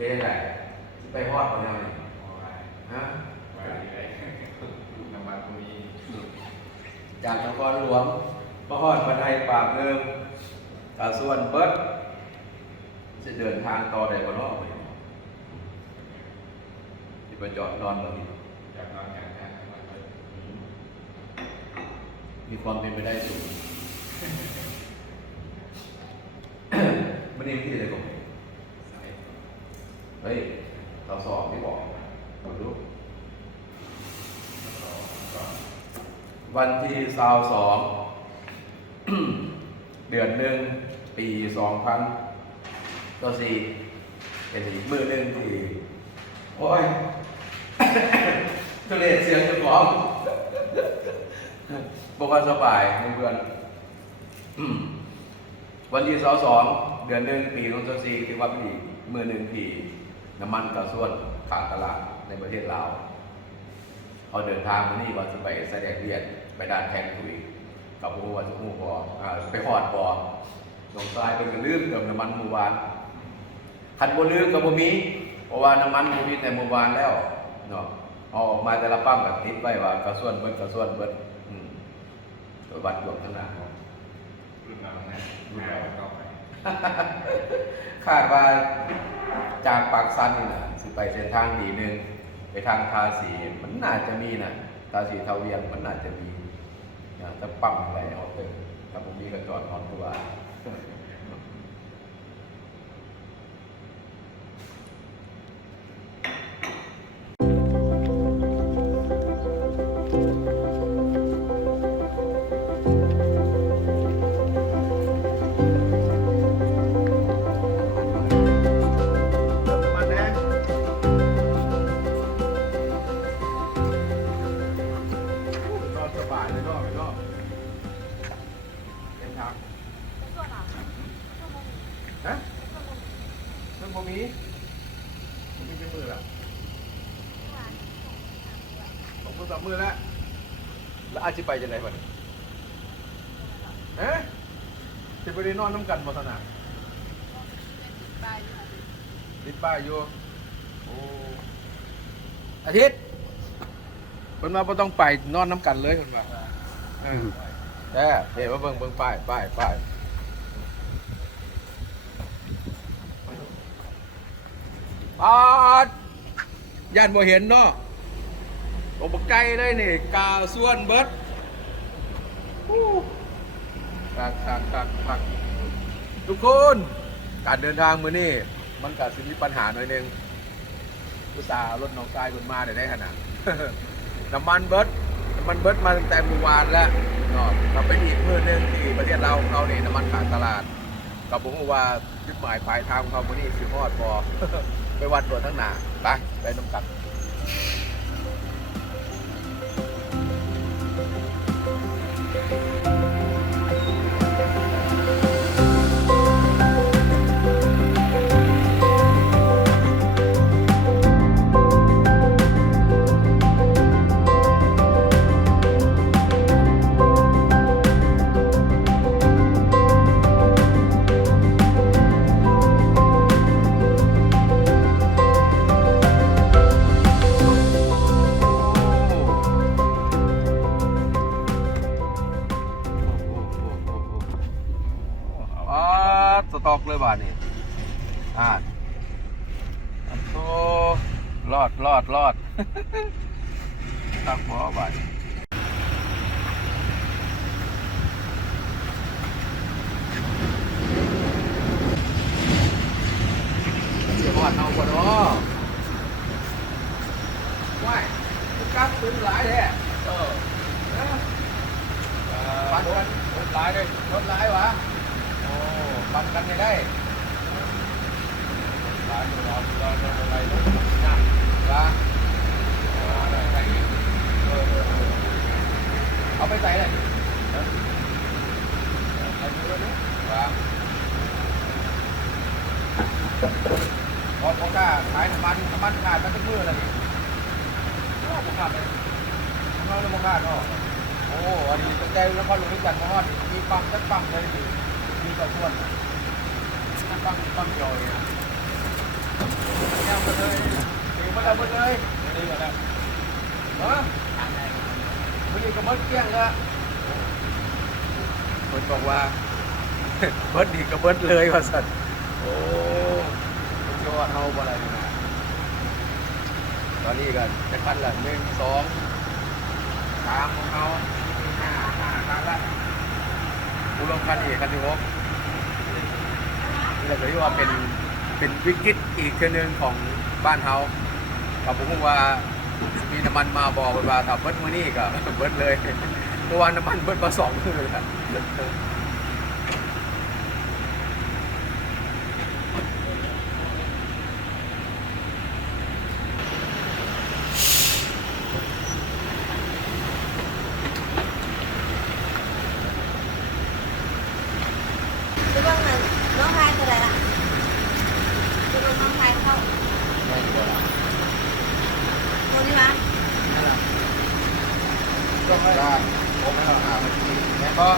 เป็นไงไปฮอดคนแนวนี้ออกไปฮะไปเลยน้ำมันพวกนี้จากนครหลวงมาฮอดบันไดปากเดิมกาส่วนเบิดจะเดินทางต่อได้บ่เนาะที่ไปจอดนอนบ่นี่อยากนอนอย่างนั้มีความเป็นไปได้สูงไม่ได้ที่เลยผมใส่ เฮ้ยเราสอบไม่บอกเรารู้วันที่สาวสอง เดือนหนึ่ง ปีสองพันต่อสี่เป็นอีกมือหนึ่งที่ โอ้ยทุเรศเสียงจะของบอกว่าสบายเพื่อนวันที่สาวสอง เดือนหนึ่ง ปีสองพันสี่ที่ว่าเป็นอีกมือหนึ่งที่ น้ำมันกระส่วนขางตลาดในประเทศลาวเอาเดินทางมานี่ว่าจะไปแสดงเรียนไปด้านแทงคุยกับผู้ว่าจะผู้บออ่าไปหอดบอลงทรายเป็นกระลืมเติมน้ำมันเมื่อวานคันบลืมกับบ่มีเพราะว่าน้ำมันบ่มีในเมื่อวานแล้วเนาะเอาออกมาแต่ละปั๊มกับติดไว้ว่ากระส่วนเบิดกระส่วนเบิดอืมตัวบัตรรวมทั้งนั้นรุ่นเรานะรุ่นเราก็ไปคาดว่า จากปากซันนี่นะสิไปเส้นทางดีหนึ่งไปทางทาสีมันน่าจะมีนะทาสีเทาเวียงมันน่าจะมีนะจะปั๊มอะไรออกเติมถ้าผมมีกระจอดนอนตัว ฮะเรื่องบ่มีบ่มีจะมือละสองมือสามมือแล้วแล้วอาจจะไปจะไหนบ้างเอ๊ะจะไปได้นอนน้ำกันบ่ตอนนั้นติดป้ายอยู่โอ้อาทิตย์เพิ่นมาบ่ต้องไปนอนน้ำกันเลยเพิ่นว่าเออแย่เดี๋ยวมาเบิ่งเบิ่งป้ายป้ายป้าย ปาดย่านบ่เห็นเนาะโอ้บ่ไกลเลยนี่ กาส่วนเบิดอู้คักคักคักคักทุกคน การเดินทางมื้อนี้มันก็สิมีปัญหาหน่อยนึงอุตส่าห์รถน้องกายคนมาได้ได้ขนาดน้ำมันเบิดน้ำมันเบิดมาตั้งแต่เมื่อวานแล้วเนาะเราเป็นอีกมือนึงที่ประเทศเราเขาเนี่ยน้ำมันขาดตลาดกับผมว่าจุดหมายปลายทางของเขาวันนี้สิฮอดพอ ไปวัดตัวทั้งหนาไปไปน้ำกัน รอดรอดรอดตั้งหัวบ้านเสียบอดเอาบ่เนาะว้ายมันกัดเป็นหลายแท้เออเอ้อปันกันรถร้ายเลยรถหลายวะโอ้ปันกันไม่ได้ร้ายรอรอรออะไรรถนะวะอะไรอีก เอาไปใส่เลยอะไรรถเนี่ยวะพอพอกล้าขายน้ำมันน้ำมันขาดมันจะมือแล้วนี่โอ้ผมขาดเลยน้องเลยผมขาดเนาะโอ้อันนี้ตั้งใจแล้วพอลงที่จันทร์มาฮอดนี่มีปั๊มจักปั๊มเลยนี่มีกระส่วนปั๊มปั๊มจอยนะถึง มาแล้วหมดเลยนี่ก็ได้ฮะวันนี้ก็เบิดเกี้ยงแล้วคนบอกว่าเบิดดีก็เบิดเลยว่าสัตว์โอ้สุดยอดเฮาอะไรนี่นะตอนนี้กันจะคันละหนึ่งสองสามของเขาห้าห้าคันละกูลงคันอีกคันที่หกนี่เราจะเรียกว่าเป็นเป็นวิกฤตอีกเทือหนึงของบ้านเฮา กับผมว่ามีน้ำมันมาบอกว่าถ้าเบิดมือนี่ก็เบิดเลยเมื่อวานน้ำมันเบิดมาสองมือเลยบ้างนะน้องชายตัวไหนล่ะดูบ้างน้องชายเข้าตัวนี้มั้ย ต้องได้ผมไม่ต้องหาเมื่อกี้แม่ก็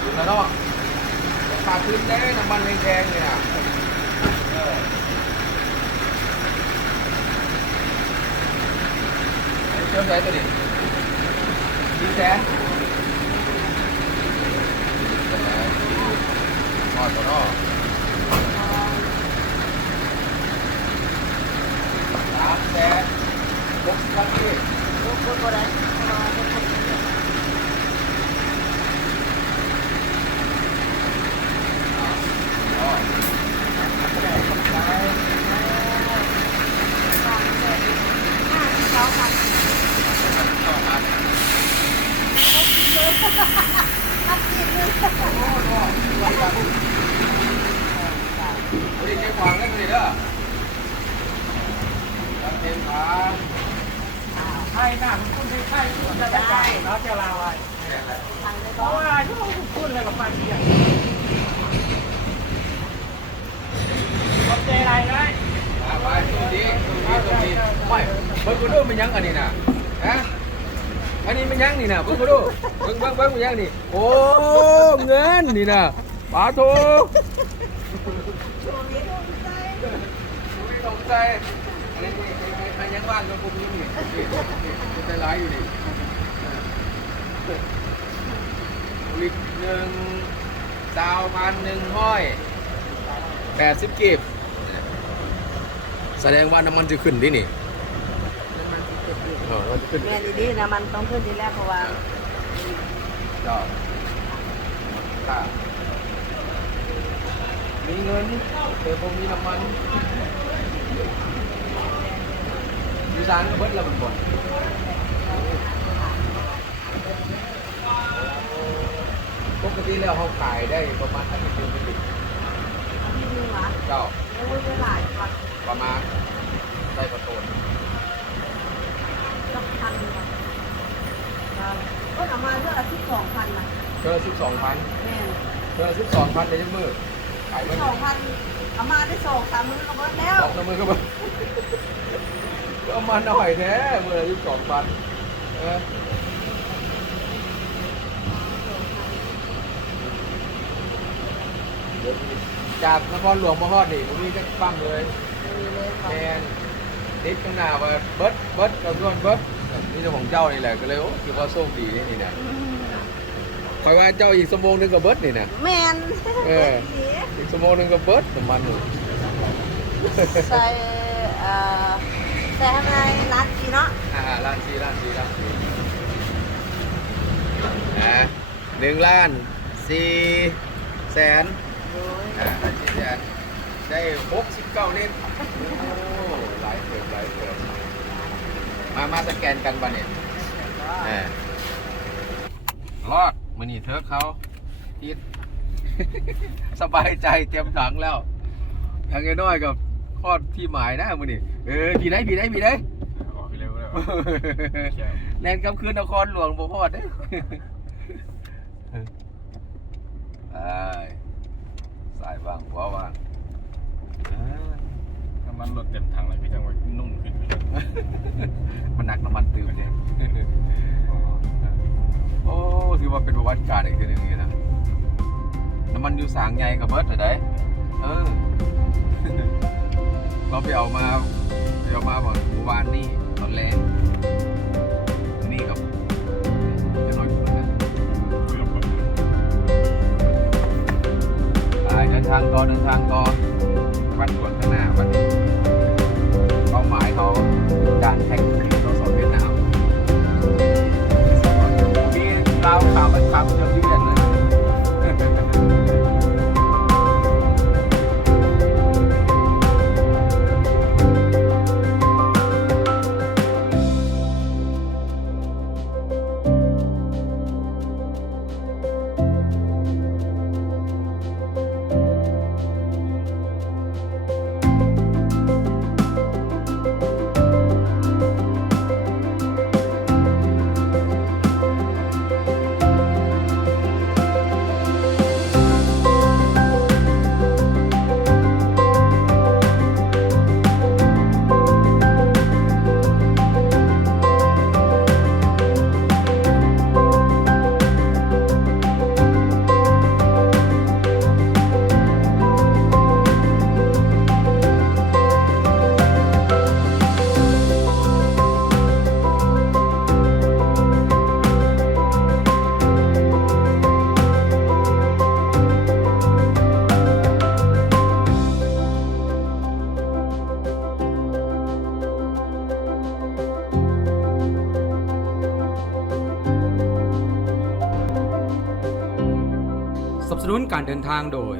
อยู่แล้วเนาะราคาขึ้นได้น้ำ มันแพงๆเนะเออไอ้เชื่อมใจตัวนี้ดีแสนพอตัวนาะสามแสนหกสิบพันที่ดูดูตัวไหน อ๋อ ห้าสิบสองพัน ชอบครับ พันสิบนึง บริเก ขวางได้เลยเด้อเต็มขาใช่หน้ามันคุ้นใช่ๆจะได้ใจแล้วจะลาไว้พันเลยเพก็ราะว่าที่เราคุ้นเลยกับไฟเดียวขอบใจอะไรได้ไปตัวดีตัวดีตัวดีไม่เบิ้งกูดูมันยังอันนี้นะฮะอันนี้มันยังนี่นะเบิ้งกูดูเบิ้งเบิ้งเบิ้งมันยังนี่โอ้เงินนี่นะปาโถ ตัวนี้ดูใจ ไม่ตก ใจอันนี้อันยังว่างกับผมนี่นี่นี่ใจร้ายอยู่นี่ลิตรหนึ่งดาวพันหนึ่งห้อยแปดสิบกีบแสดงว่าน้ำมันจะขึ้นดินี่อ๋อมันจะขึ้นแม่ดีๆนะมันต้องขึ้นทีแรกเพราะว่าจอดค่ะมีเงินแต่ผมมีน้ำมัน ยู่ร้านก็เบิดแล้วมันบ่นปกติแล้วเขาขายได้ประมาณอาทิตย์หนึงเป็นที่มีหมาเจ้าแล้วเวลาพันประมาณได้ประตูนสักพันนึงก็เอามาเพื่ออาทิตย์สองพันนะเจอสิบสองพันแม่เจอสิบสองพันในยังมือขายไม่ สองพันเอามาได้สองสามมื้อก็เบิดแล้วสองมือก็มาเอามาหน่อยแท้มือละสิบสองพันเออจากนครหลวงมาฮอดนี่ผมมีจะฟังเลยแมนติดข้างหน้าว่าเบิร์ดเบิร์ดกับส่วนเบิร์ดนี่เจ้าของเจ้านี่แหละก็เลยโอ้คือว่าโชคดีนี่นะ คอยว่าเจ้าอีกสมงหนึงกับเบิร์ดนี่นะแมนเอออีกสมงหนึงกับเบิร์ดน้ำมันนี่ใส่เอ่อใส่ข้างในร้านกีเนาะอ่าล้านสี่ล้านสี่ล้านสี่อ่าหนึ่งล้านสี่แสนอ่าล้านสี่แสนได้หกสิบเก้าเล่มโอ้หลายเกินหลายเกินมามาสแกนกันบ้าเนี่ยอ่ารอด มือนี่เทิร์กเขาทิศสบายใจเตรียมถังแล้วอย่างน้อยๆกับข้อที่หมายนะมือนี่เออพี่ได้พี่ได้พี่ได้ออกไปเร็วเลยแลนกำคืนนครหลวงบ่พอดเด้ไปสายว่างหัวว่างอ่าน้ำมันรถเต็มถังเลยพี่จังหวะนุ่มขึ้นไปเลยมันหนักน้ำมันตื่นเนี่ย โอ้ถือว่าเป็นประวัติการอีกทีหนึงนะน้ำมันอยู่สางใหญ่กับเบิร์ดเลยเด้เออเขาไปเอามาไปเอามาบอกเมื่อวานนี่ตอนแรกนี่กับจะหน่อยคนนะเดไปเดินทางต่อเดินทางต่อวัดสวนข้างหน้าวันนี้ การเดินทางโดย